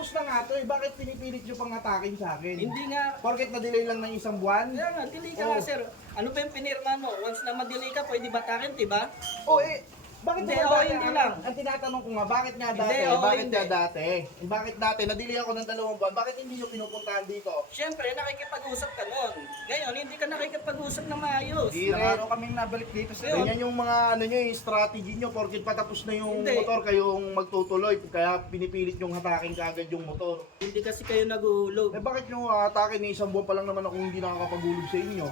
patapos na nga to eh. Bakit pinipilit nyo pang atakin sa akin? Hindi nga. Porket na-delay lang ng isang buwan? Kaya nga, delay ka Oh. nga, sir. Ano ba yung pinirma mo? Once na ma-delay ka, pwede batakin, diba? O eh, bakit Hindi, naman oo, dati? hindi Ang- lang. Ang tinatanong ko nga, bakit nga Hindi, dati? oo, Bakit hindi. nga dati? Bakit dati? Na-delay ako ng 2 buwan. Bakit hindi nyo pinupuntahan dito? Siyempre, nakikipag-usap ka nun. Ngayon, hindi ka nakikipag-usap na maayos. Di Ilang rin. araw kaming nabalik dito sa Ganyan yung mga ano nyo, yung strategy nyo. Porket patapos na yung Hindi. motor, kayong magtutuloy. Kaya pinipilit yung hatakin kaagad yung motor. Hindi kasi kayo nag-uulog. Eh bakit nyo hatakin ni isang buwan pa lang naman ako hindi nakakapagulog sa inyo?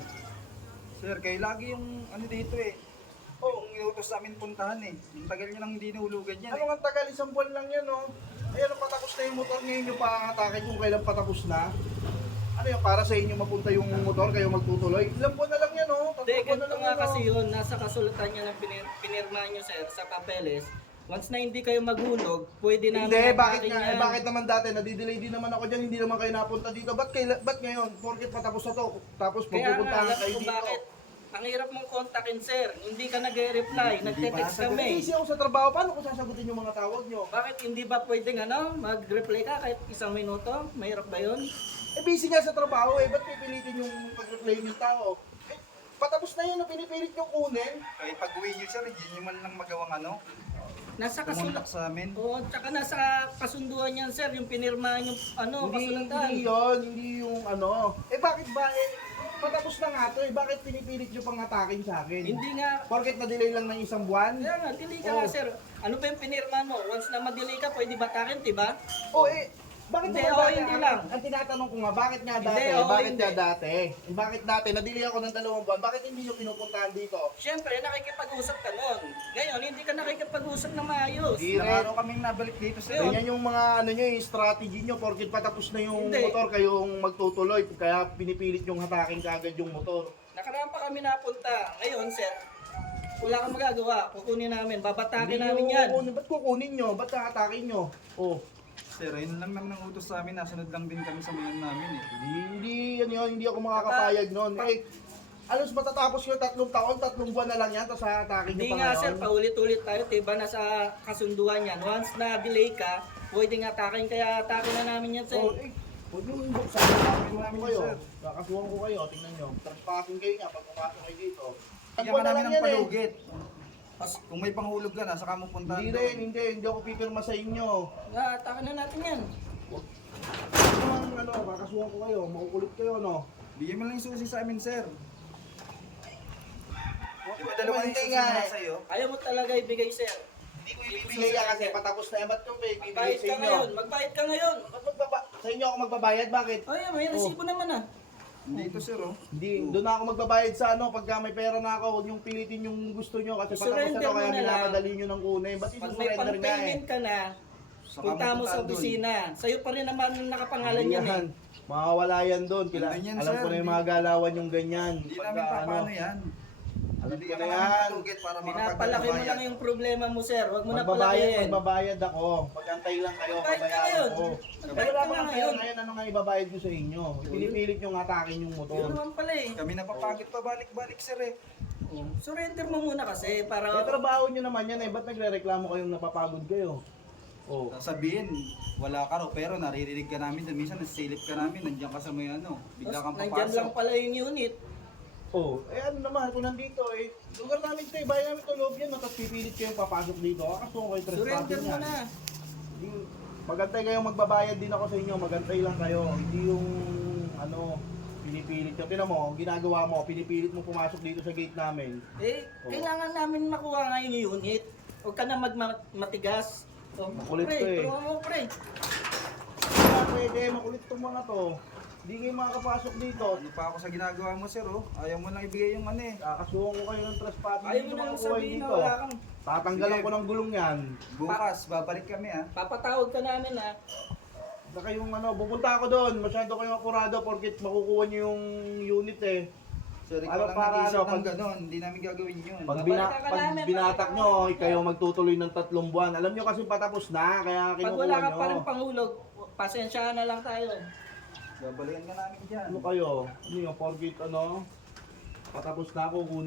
Sir, kayo lagi yung ano dito eh. Yung iutos namin puntahan eh. Yung tagal nyo nang hindi nahulugan yan Ano nga tagal, isang buwan lang yan, no? Ayan, patapos na yung motor ngayon yung pakakatakin kung kailan patapos na. Ano yung para sa inyo mapunta yung motor, kayo magtutuloy? Ilang buwan na lang yan, no? Hindi, 3 buwan na ganito lang nga yan, kasi no? yun. Nasa kasulatan niya ng pinirma nyo, sir, sa papeles. Once na hindi kayo maghulog, pwede namin Hindi, bakit atakin nga? yan. Eh, bakit naman dati? Nadidelay din naman ako dyan, hindi naman kayo napunta dito. Ba't ngayon? Porket patapos na to, tapos Kaya nga, pupuntahan alam kayo ko dito. bakit. Ang hirap mong kontakin, sir. Hindi ka nag-reply. Nagte-text kami. Busy ako sa trabaho, paano ko sasagutin yung mga tawag nyo? Bakit hindi ba pwedeng mag-reply ka kahit 1 minuto? Mahirap ba yun? Eh, busy nga sa trabaho eh, ba't pipilitin yung pag-reply yung tao? Eh, patapos na yun, pinipilit yung kunin. Kahit pag-uwi nyo sir, hindi nyo man lang magawang ano. Nasa Pumuntak kasulatan. sa amin. Oo, tsaka nasa kasunduan yan, sir. Yung pinirma yung kasulatan. Hindi yun, hindi yung ano. Eh bakit ba patapos na nga to eh, bakit pinipilit nyo pang atakin sa akin? Hindi nga. Porket na-delay lang ng isang buwan? Kaya nga, delay ka Oo. nga, sir. Ano ba yung pinirma mo? Once na ma-delay ka, pwede batakin, diba? O eh, bakit Hindi, naman oo, dati? hindi Ang- lang. Ang tinatanong ko nga, bakit nga Hindi, dati? oo, Bakit hindi. nga dati? Bakit dati? Na-delay ako ng 2 buwan, bakit hindi nyo pinupuntahan dito? Siyempre, nakikipag-usap ka nun. Ngayon, hindi ka nakikipag-usap na maayos. Di Ilang rin. araw kaming nabalik dito sa Ganyan yung mga ano nyo, yung strategy nyo, porket patapos na yung Hindi. motor, kayong magtutuloy. Kaya pinipilit yung hatakin kaagad yung motor. Nakaraan pa kami napunta. Ngayon, sir, wala kang magagawa. Kukunin namin. Babatakin Hindi namin nyo yan. kukunin. Ba't kukunin nyo? Ba't hatakin nyo? Oh, Sir, ayun lang naman ang utos sa amin. Nasunod lang din kami sa mga namin eh. hindi yan yun, hindi ako makakapayag nun. Eh, alos matatapos yung 3 taon, 3 buwan na lang yan, tapos hatakin nyo Hindi pa nga, ngayon. sir, paulit-ulit tayo. Diba, nasa kasunduan yan. Once na delay ka, pwedeng atakin. Kaya atakin na namin yan, sir. Oh, eh, huwag nyo yung buksan. Kakasuhan ko namin, kayo. sir. Kakasuhan ko kayo, tingnan nyo. Trespassing kayo nga pag pumasok kayo dito. Kaya Buwan ka na namin lang ng yan eh. palugit. Kung may panghulog ka na, saka mo puntahan Hindi rin, hindi ako pipirma sa inyo. Atakin na natin yan. Ano ano, kakasuhan ko kayo, makukulit kayo, no? Bigyan mo lang yung susi sa amin, sir. Di ba dalawa dalawa yung hindi susi nga na eh. sa'yo? Ayaw mo talaga ibigay, sir. Hindi ko ibibigay ka kasi patapos na yan. Ba't ko ibibigay Magbayad sa ka inyo? ngayon. Magbayad ka ngayon. Ba't sa inyo ako magbabayad? Bakit? Ay, may resibo naman Dito, sir, oh. Hindi, doon na ako magbabayad sa ano, pagka may pera na ako, huwag yung pilitin yung gusto nyo kasi patapos na I-surrender to, mo kaya na lang. minakadali nyo ng kunin. Ba't Pag may isusurrender nga eh? pang-payment ka na, Saka punta mo sa puntahan dun. opisina. Sa'yo pa rin naman ang nakapangalan Hindi yan eh. yan. Mawawala yan doon. Nandun yan, Alam sir. ko na yung mga galawan yung ganyan. Hindi Pagka, namin papaano yan. Alam Hindi ko ka na namin yan. palugit para Pinapalaki mo lang yung problema mo, sir. Huwag mo na Magbabayad, palakihin. magbabayad ako. Pagantay lang kayo, Magbayad ka babayaran ngayon. ko. Magbayad Wala ka pa nga ng pera ngayon. ngayon, ano nga ibabayad ko sa inyo? Pinipilit yung hatakin yung Yun motor. naman pala eh. Kami napapagit pa balik-balik, sir eh. Surrender mo muna kasi Eh, para... trabaho nyo naman yan eh. Ba't nagre-reklamo kayong napapagod kayo? Oh. Sabihin, wala ka raw, pero naririnig ka namin. Minsan nasilip ka namin, nandiyan ka sa may ano. Bigla kang Nandyan lang papasok. pala yung unit. Oh, eh ano naman, kung nandito eh, lugar namin ito eh, bayan namin ito loob yan, no? Tapos pipilit kayong papasok dito, kakasuhan kayo Surrender trespassing mo yan. na. Magantay kayo, magbabayad din ako sa inyo, magantay lang kayo, hindi yung ano, pinipilit nyo. Tinan mo, ginagawa mo, pinipilit mo pumasok dito sa gate namin. Eh, Oh. kailangan namin makuha nga yung unit. Huwag ka na matigas. Oh, Makulit pre, to eh. tulungan mo, pre. Kaya pwede, makulit itong mga to. Hindi kayo makakapasok dito. Ano pa ako sa ginagawa mo, sir, oh. Ayaw mo lang ibigay yung ano eh. Kakasuhan ko kayo ng trespassing, Ayaw hindi mo nyo na lang makukuha sabihin na dito. wala kang... Tatanggalan Sige. ko ng gulong yan. Bukas, babalik kami ah. Papatawag ka namin ha. Saka yung ano, pupunta ako doon, masyado kayong akurado porkit makukuha nyo yung unit eh. Sir, ikaw Ano, lang para nag-iisip ano, ng pag- gano'n. Hindi namin gagawin yun. Pag, Babalikan ka pag namin, binatak nyo, kayo magtutuloy ng 3 buwan. Alam nyo kasi patapos na, kaya Pag kinukuha wala ka nyo. pa rin pangulog, pasensya na lang tayo. Babalikan ka namin dyan. Ano kayo? Ano yung porkit ano? Patapos na ako, kunin